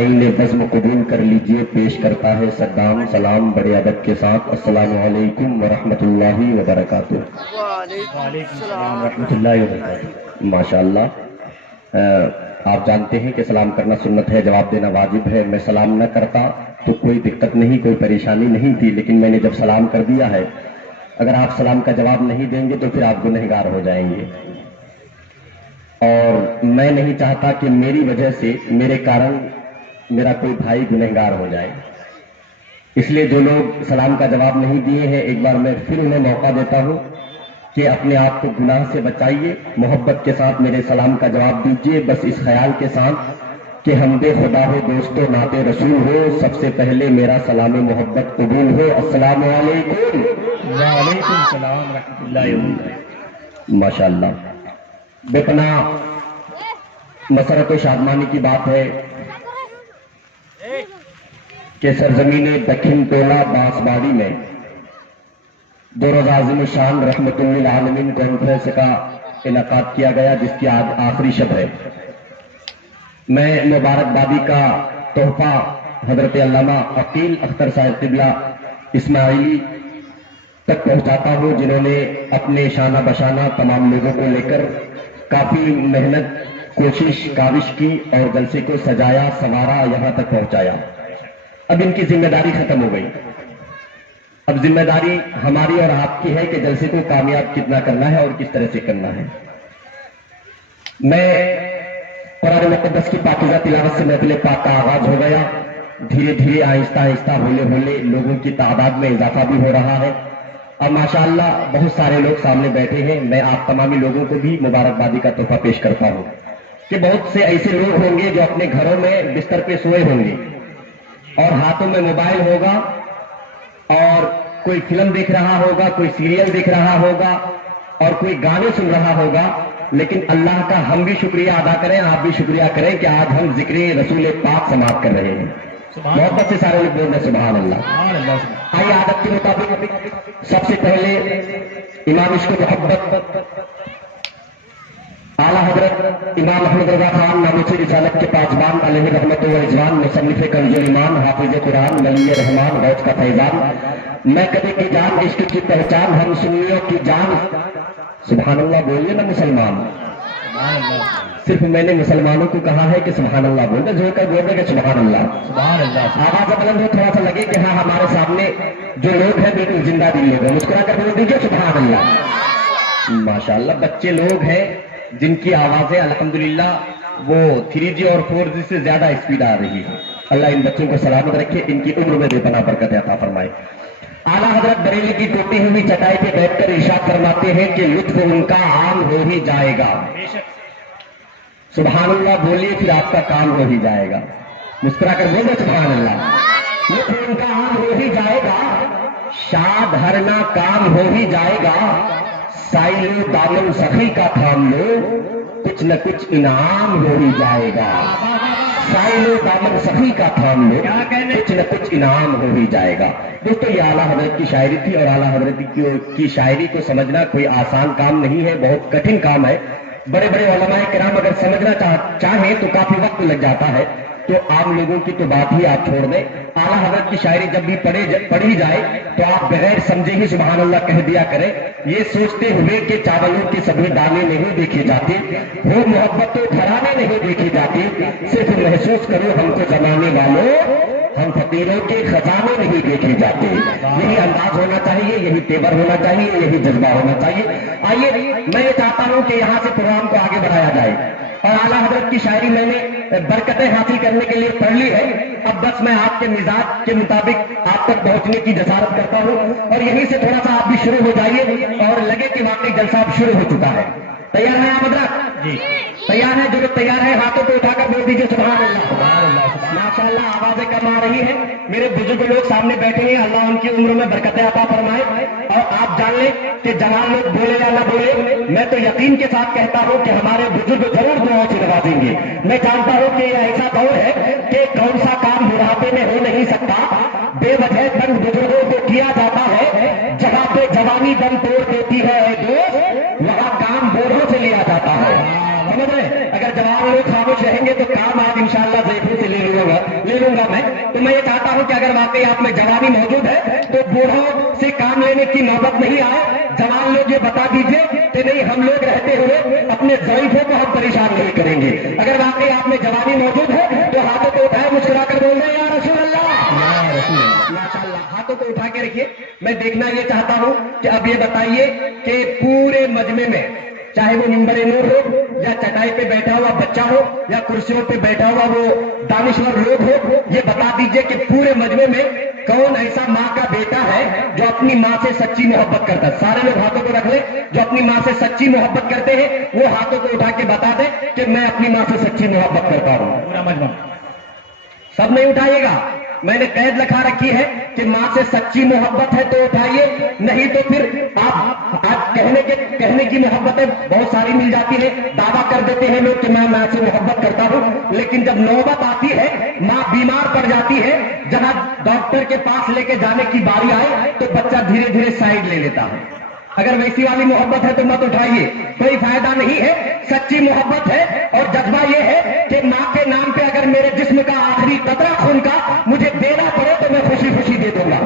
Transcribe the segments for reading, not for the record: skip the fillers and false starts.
ने बज़्म कबूल कर लीजिए। पेश करता है सद्दाम सलाम बड़े अदब के साथ। अस्सलामु अलैकुम व रहमतुल्लाहि व बरकातुहू। वालेकुम सलाम रहमतुल्लाहि व बरकातुहू। माशाअल्लाह, आप जानते हैं कि सलाम करना सुन्नत है, जवाब देना वाजिब है। मैं सलाम न करता तो कोई दिक्कत नहीं, कोई परेशानी नहीं थी, लेकिन मैंने जब सलाम कर दिया है, अगर आप सलाम का जवाब नहीं देंगे तो फिर आप गुनहगार हो जाएंगे। और मैं नहीं चाहता कि मेरी वजह से, मेरे कारण मेरा कोई भाई गुनहगार हो जाए। इसलिए जो लोग सलाम का जवाब नहीं दिए हैं, एक बार मैं फिर उन्हें मौका देता हूं कि अपने आप को गुनाह से बचाइए, मोहब्बत के साथ मेरे सलाम का जवाब दीजिए, बस इस ख्याल के साथ कि हमदे खुदा हो, दोस्तों नाते रसूल हो, सबसे पहले मेरा सलाम मोहब्बत कबूल हो। अस्सलामु अलैकुम। वालेकुम सलाम रहमतुल्लाहि व बरकातुहू। माशाअल्लाह, बेपना मसरत शादमानी की बात है कि सरजमीन दक्षिण टोला बांसबाड़ी में दो रोज़ा आज़िम शान रहमतुल्लिल आलमीन कॉन्फ्रेंस का इनेकाद किया गया, जिसकी आज आखिरी शब है। मैं मुबारकबादी का तोहफा हजरत अल्लामा अकील अख्तर साहिब क़िबला इस्माइली तक पहुंचाता हूं, जिन्होंने अपने शाना बशाना तमाम लोगों को लेकर काफी मेहनत, कोशिश, काविश की और जलसे को सजाया, संवारा, यहां तक पहुंचाया। अब इनकी जिम्मेदारी खत्म हो गई। अब जिम्मेदारी हमारी और आपकी है कि जलसे को कामयाब कितना करना है और किस तरह से करना है। मैं कुरान मुक़द्दस की पाकीज़ा तिलावत से महफ़िल पाक का आगाज हो गया। धीरे धीरे आहिस्ता आहिस्ता होले होले लोगों की तादाद में इजाफा भी हो रहा है। अब माशाअल्लाह बहुत सारे लोग सामने बैठे हैं। मैं आप तमामी लोगों को भी मुबारकबादी का तोहफा पेश करता हूं कि बहुत से ऐसे लोग होंगे जो अपने घरों में बिस्तर पे सोए होंगे और हाथों में मोबाइल होगा और कोई फिल्म देख रहा होगा, कोई सीरियल देख रहा होगा और कोई गाने सुन रहा होगा। लेकिन अल्लाह का हम भी शुक्रिया अदा करें, आप भी शुक्रिया करें कि आज हम जिक्र रसूल पाक समाप्त कर रहे हैं। मोहब्बत से सारे लोग बोल रहे सुभान अल्लाह। आइए आदत के मुताबिक सबसे पहले इमाम इश्क मोहब्बत आला हजरत इमाम अहमद रजा खान नामूसी रिसालत के पासबान अलैहि रहमत व रिजवान, मुसन्निफ कंजुल ईमान, हाफिज कुरान, वली रहमान, गौस का फैजान, मैं कभी की जान, इश्क की पहचान, हम सुन्नियों की जान। सुभान अल्लाह बोलिए ना मुसलमान। सिर्फ मैंने मुसलमानों को कहा है कि सुभान अल्लाह बोलते, जो कर बोल रहे सुभान अल्लाह। सुभान अल्लाह आवाज बुलंद हो, थोड़ा सा लगे कि हाँ हमारे सामने जो लोग हैं बिल्कुल जिंदा दिल लोग हैं। मुस्कुरा कर बोल दीजिए सुभान अल्लाह। माशाअल्लाह, बच्चे लोग हैं जिनकी आवाजें अल्हम्दुलिल्लाह वो 3G और 4G से ज्यादा स्पीड आ रही है। अल्लाह इन बच्चों को सलामत रखे, इनकी उम्र में बेपनाह बरकत अता फरमाए। आला हजरत बरेली की टूटी हुई चटाई पे बैठकर इरशाद फरमाते हैं कि लुत्फ उनका आम हो ही जाएगा। सुभान अल्लाह बोलिए, फिर आपका काम हो ही जाएगा। मुस्कुरा कर बोले सुभान अल्लाह। लुत्फ उनका आम हो ही जाएगा, शाद हरना काम हो ही जाएगा। साइलो दामन सखी का थाम लो, कुछ न कुछ इनाम हो ही जाएगा। साइलो दामन सखी का थाम लो, कुछ न कुछ इनाम हो ही जाएगा। दोस्तों, ये आला हजरत की शायरी थी और आला हजरत की शायरी को समझना कोई आसान काम नहीं है, बहुत कठिन काम है। बड़े बड़े उलमाए किराम अगर समझना चाहें तो काफी वक्त लग जाता है, तो आम लोगों की तो बात ही आप छोड़ दें। आला हजरत की शायरी जब भी पढ़ी जाए तो आप बगैर समझे ही सुभान अल्लाह कह दिया करें, ये सोचते हुए कि चावलों के सभी दाने नहीं देखे जाते, वो मोहब्बतें घराने नहीं देखी जाती। सिर्फ महसूस करो हमको जमाने वालों, हम फकीरों के खजाने नहीं देखे जाते। यही अंदाज होना चाहिए, यही तेवर होना चाहिए, यही जज्बा होना चाहिए। आइए, मैं ये चाहता हूं कि यहां से प्रोग्राम को आगे बढ़ाया जाए और आला हजरत की शायरी मैंने बरकतें हासिल करने के लिए पढ़ ली है। अब बस मैं आपके मिजाज के मुताबिक आप तक पहुंचने की जसारत करता हूं और यहीं से थोड़ा सा आप भी शुरू हो जाइए और लगे कि वाकई जलसा अब शुरू हो चुका है। तैयार है आप हजरत जी? तैयार है? जो लोग तैयार है हाथों को उठाकर बोल दीजिए सुभान अल्लाह। माशाअल्लाह, आवाजें कम आ रही है। मेरे बुजुर्ग लोग सामने बैठे हैं, अल्लाह उनकी उम्र में बरकतें अता फरमाए। और आप जान लें कि जवान लोग बोले या ना बोले, मैं तो यकीन के साथ कहता हूं कि हमारे बुजुर्ग जरूर दुआओं से नवाजेंगे। मैं जानता हूं कि यह ऐसा दौर है कि कौन सा काम बुढ़ापे में हो नहीं सकता, बेवजह तंग बुजुर्गों को किया जाता है। जहां पे जवानी दम तोड़ देती है दोस्त, वहां काम बोरों से लिया जाता है। समझ रहे? अगर जवान लोग खामोश रहेंगे तो काम आज इंशाअल्लाह ज़ैफों से ले लूंगा। ले लूंगा मैं। तो मैं ये चाहता हूं कि अगर वाकई आप में जवानी मौजूद है तो बूढ़ों से काम लेने की नौबत नहीं आए। जवान लोग ये बता दीजिए कि नहीं, हम लोग रहते हुए अपने ज़ईफों को हम परेशान नहीं करेंगे। अगर वाकई आप में जवानी मौजूद है तो हाथों को उठाए, मुस्कुरा कर बोल रहे हैं या रसूल अल्लाह, माशाअल्लाह। हाथों को उठा के रखिए। मैं देखना ये चाहता हूं कि अब ये बताइए कि पूरे मजमे में, चाहे वो मिंबर नूर हो या चटाई पे बैठा हुआ बच्चा हो या कुर्सियों पे बैठा हुआ वो दानिश्वर लोग हो, ये बता दीजिए कि पूरे मजमे में कौन ऐसा माँ का बेटा है जो अपनी माँ से सच्ची मोहब्बत करता है। सारे लोग हाथों को रख ले। जो अपनी माँ से सच्ची मोहब्बत करते हैं वो हाथों को उठा के बता दे कि मैं अपनी माँ से सच्ची मोहब्बत करता हूँ। पूरा मजमा सब नहीं उठाइएगा, मैंने कैद लिखा रखी है कि माँ से सच्ची मोहब्बत है तो उठाइए, नहीं तो फिर आप कहने की मोहब्बतें बहुत सारी मिल जाती है। दावा कर देते हैं लोग कि मैं माँ से मोहब्बत करता हूँ, लेकिन जब नौबत आती है, माँ बीमार पड़ जाती है, जहां डॉक्टर के पास लेके जाने की बारी आए तो बच्चा धीरे धीरे साइड ले लेता है। अगर वैसी वाली मोहब्बत है तो मत उठाइए, कोई फायदा नहीं है। सच्ची मोहब्बत है और जज्बा ये है कि माँ के नाम पे अगर मेरे जिस्म का आखिरी कतरा खून का मुझे देना पड़े तो मैं खुशी खुशी दे दूंगा।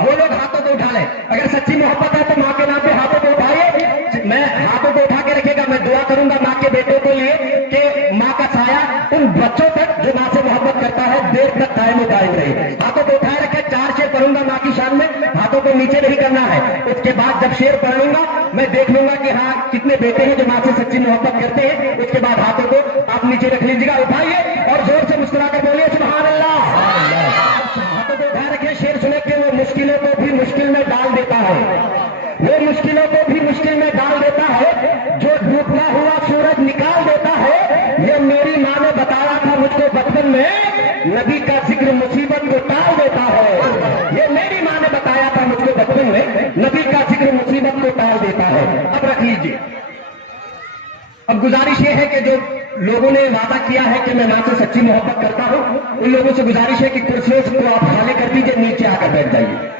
वो लोग हाथों को उठा लें। अगर सच्ची मोहब्बत है तो माँ के नाम पे हाथों को उठाइए। मैं हाथों को उठा के रखेगा, मैं दुआ करूंगा माँ के बेटों के लिए कि माँ का साया उन बच्चों तक जो माँ से मोहब्बत करता है देर तक कायम रहे। हाथों को उठाए रखे। 4 शेर पढ़ूंगा माँ की शान में, हाथों को नीचे नहीं करना है। उसके बाद जब शेर पढ़ लूंगा मैं देख लूंगा कि हाँ कितने बेटे हैं जो माँ से सच्ची मोहब्बत करते हैं। उसके बाद हाथों को आप नीचे रख लीजिएगा, उठाइए और जोर से मुस्कुरा कर बोलिए सुभान अल्लाह। हाथों को उठा रखिए। शेर सुने कि वो मुश्किलों को भी मुश्किल में डाल देता है, वो मुश्किलों को भी मुश्किल में डाल देता है, जो डूबता हुआ सूरज निकाल देता है। ये मेरी माँ ने बताया था मुझको बचपन में, नबी का जिक्र मुसीबत को टाल देता है। ये मेरी माँ ने बताया था मुझको बचपन में, नबी का जिक्र मुसीबत को टाल देता है। अब रख लीजिए। अब गुजारिश ये है कि जो लोगों ने वादा किया है कि मैं माँ से सच्ची मोहब्बत करता हूँ, उन लोगों से गुजारिश है कि कुर्सियों को आप खाली कर दीजिए, नीचे आकर बैठ जाइए।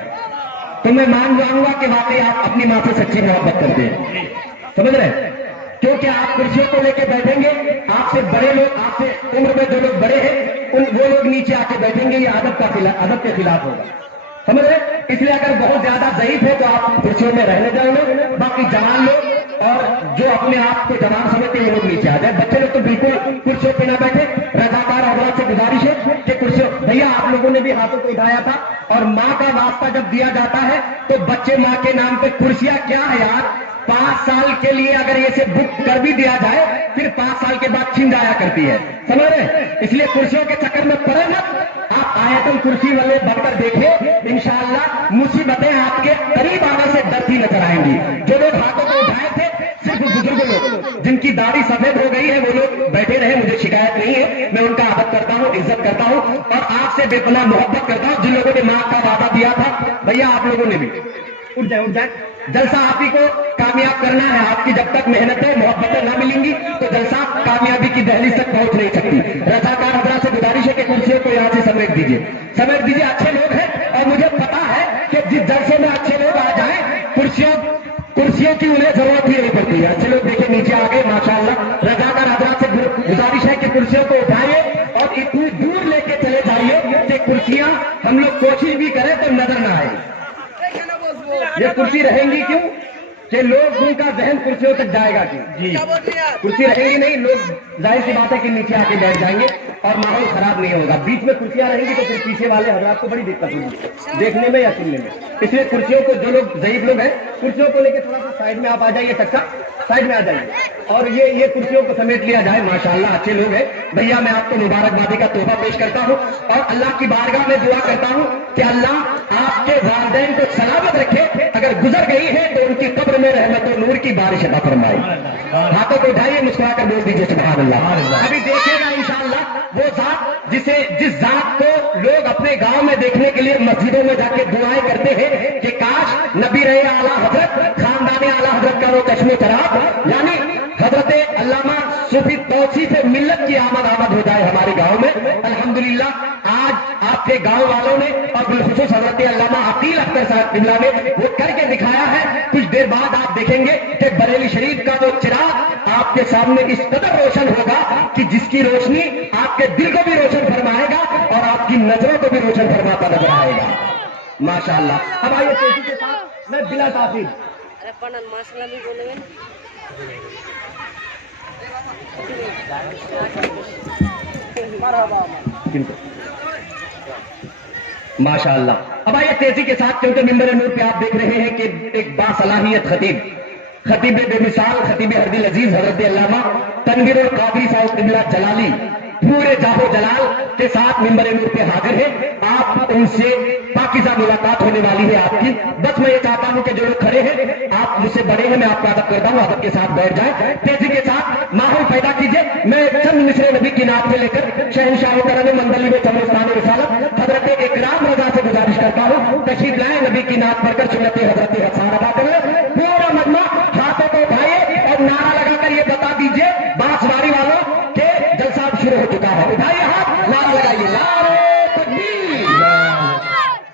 तो मैं मान जाऊंगा कि वाकई आप अपनी माँ से सच्ची मोहब्बत करते हैं। समझ रहे हैं? क्योंकि आप कुर्सियों को लेकर बैठेंगे, आपसे बड़े लोग, आपसे उम्र में जो लोग बड़े हैं वो लोग नीचे आके बैठेंगे। ये अदब के खिलाफ होगा। समझ रहे? इसलिए अगर बहुत ज्यादा ज़ईफ है तो आप कुर्सियों में रहने जाओगे। बाकी जवान लोग और जो अपने आप को जवान समझते हैं वो लोग नीचे आ जाए। बच्चे लोग तो बिल्कुल कुर्सियों पे ना बैठे। रजाकार हजरात से गुजारिश है कि कुर्सियों, भैया आप लोगों ने भी हाथों को उठाया था, और माँ का वास्ता जब दिया जाता है तो बच्चे माँ के नाम पे कुर्सियां क्या है यार, 5 साल के लिए अगर ये से बुक कर भी दिया जाए फिर 5 साल के बाद छिन जाया करती है। समझ रहे? इसलिए कुर्सियों के चक्कर में पड़े मत। आप आयतन कुर्सी वाले बनकर देखिए, इंशाअल्लाह मुसीबतें आपके करीब आने से डरती नजर आएंगी। जो लोग हाथों को उठाए थे सिर्फ बुजुर्ग लोग, जिनकी दाढ़ी सफेद हो गई है, वो लोग बैठे रहे, मुझे शिकायत नहीं है। मैं उनका आदत करता हूँ, इज्जत करता हूँ और आपसे बेपनाह मोहब्बत करता हूँ। जिन लोगों ने माँ का वादा दिया था, भैया आप लोगों ने भी उठ जाए। जलसा आप ही को कामयाब करना है। आपकी जब तक मेहनतें मोहब्बतें ना मिलेंगी तो जलसा कामयाबी की दहलीज तक पहुंच नहीं सकती। रजाकार हजरात से गुजारिश है कि कुर्सियों को यहाँ से समेट दीजिए। अच्छे लोग हैं और मुझे पता है कि जिस जलसे में अच्छे लोग आ जाएं, कुर्सियों की उन्हें जरूरत ही नहीं पड़ती है। अच्छे लोग देखिए नीचे आ गए माशाअल्लाह। रजाकार हजरात से गुजारिश है कि कुर्सियों को उठाइए और इतनी दूर लेके चले जाइए कि कुर्सियां हम लोग कोशिश भी करें तो नजर ना आए। ये कुर्सी रहेंगी क्यों कि लोग उनका जहन कुर्सियों तक जाएगा क्यों? जी, कुर्सी रहेंगी नहीं, लोग जाहिर सी बात है कि नीचे आके बैठ जाएंगे और माहौल खराब नहीं होगा। बीच में कुर्सियां रहेंगी तो फिर पीछे वाले हजरात को बड़ी दिक्कत होगी देखने में या सुनने में। इसलिए कुर्सियों को, जो लोग ज़ईफ लोग हैं, कुर्सियों को लेकर थोड़ा सा साइड में आप आ जाइए, चक्का साइड में आ जाइए और ये कुर्सियों को समेट लिया जाए। माशाअल्लाह अच्छे लोग हैं। भैया मैं आपको मुबारकबादी का तोहफा पेश करता हूँ और अल्लाह की बारगाह में दुआ करता हूँ कि अल्लाह आपके वालिदैन को सलामत रखे। अगर गुजर गई है तो उनकी कब्र में रहमत और नूर की बारिश अता फरमाए। हाथों को उठाइए, मुस्कुरा कर बोल दीजिए सुभान अल्लाह। अभी देखिएगा इंशाअल्लाह वो जात जिस जात को लोग अपने गांव में देखने के लिए मस्जिदों में जाके दुआएं करते हैं कि काश नबी रहे आला हजरत, खानदान आला हजरत का वो चश्मे चराग यानी हजरत अल्लामा सूफी तौसीफ मिल्लत की आमद हो जाए हमारे गांव में। अल्हम्दुलिल्लाह आज आपके गांव वालों ने और बिलखुसूस हजरत अल्लामा अकील अख्तर साहब किबला ने वो करके दिखाया है। कुछ देर बाद आप देखेंगे कि बरेली शरीफ का वो चिराग आपके सामने इस कदर रोशन होगा कि जिसकी रोशनी आपके दिल को भी रोशन फरमाएगा और आप नजरों को भी रोशन फरमाता नजर आएगा। माशाअल्लाह। अब आइए तेजी के साथ मैं बिला ताकीद अरे पढ़न माशाल्लाह भी बोलेंगे माशाअल्लाह। अब आइए तेजी के साथ, क्योंकि मिंबर नूर पे आप देख रहे हैं कि एक बासलाहियत खतीब बेमिसाल खतीब हरदिल अजीज हजरत अल्लामा तनवीर और कादरी साहब किबला जलाली पूरे जाहो जलाल के साथ मिंबर नूर पे हाजिर है। आप उनसे पाकीज़ा मुलाकात होने वाली है आपकी। बस मैं ये चाहता हूं कि जो लोग खड़े हैं, आप मुझसे बड़े हैं, मैं आपका अदब करता हूं, अदब के साथ बैठ जाए। तेजी के साथ माहौल पैदा कीजिए। मैं चंद मिसरे नबी की नात में लेकर शहंशाह करम मंदली में चमस्तान रिसालत हजरत इकराम रजा से गुजारिश करता हूं, तशरीफ लाए, नबी की नात पढ़कर सुन्नत हजरत हसन अदा करें। पूरा मजमा हाथों को उठाइए और नारा लगाकर ये बता दीजिए बांसवाड़ी वालों के जलसा शुरू हो चुका है। उठाइए हाथ, नारा लगाइए, नारे तकबीर।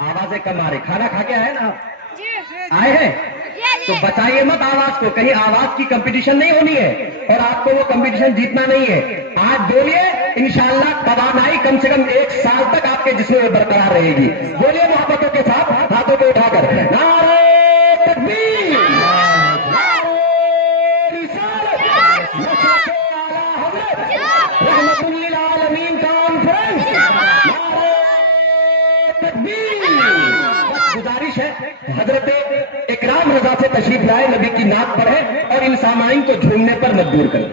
आवाजें कम आ रही, खाना खा के आए ना, आए हैं तो बचाइए मत आवाज को, कहीं आवाज की कंपटीशन नहीं होनी है और आपको वो कंपटीशन जीतना नहीं है। आज बोलिए, इंशाअल्लाह तवानाई कम से कम 1 साल तक आपके जिस्म में बरकरार रहेगी। बोलिए मोहब्बतों के साथ, हाथों को उठाकर, नारे तकबीर, नारे रिसालत, नशरत आला हज़रत, रहमतुल लिल आलमीन कॉन्फ्रेंस, नारे तकबीर। गुजारिश है हजरत इकराम रजा से तशरीफ लाए, नबी की नात पढ़े और इन सामाइन को झूमने पर मजबूर करें।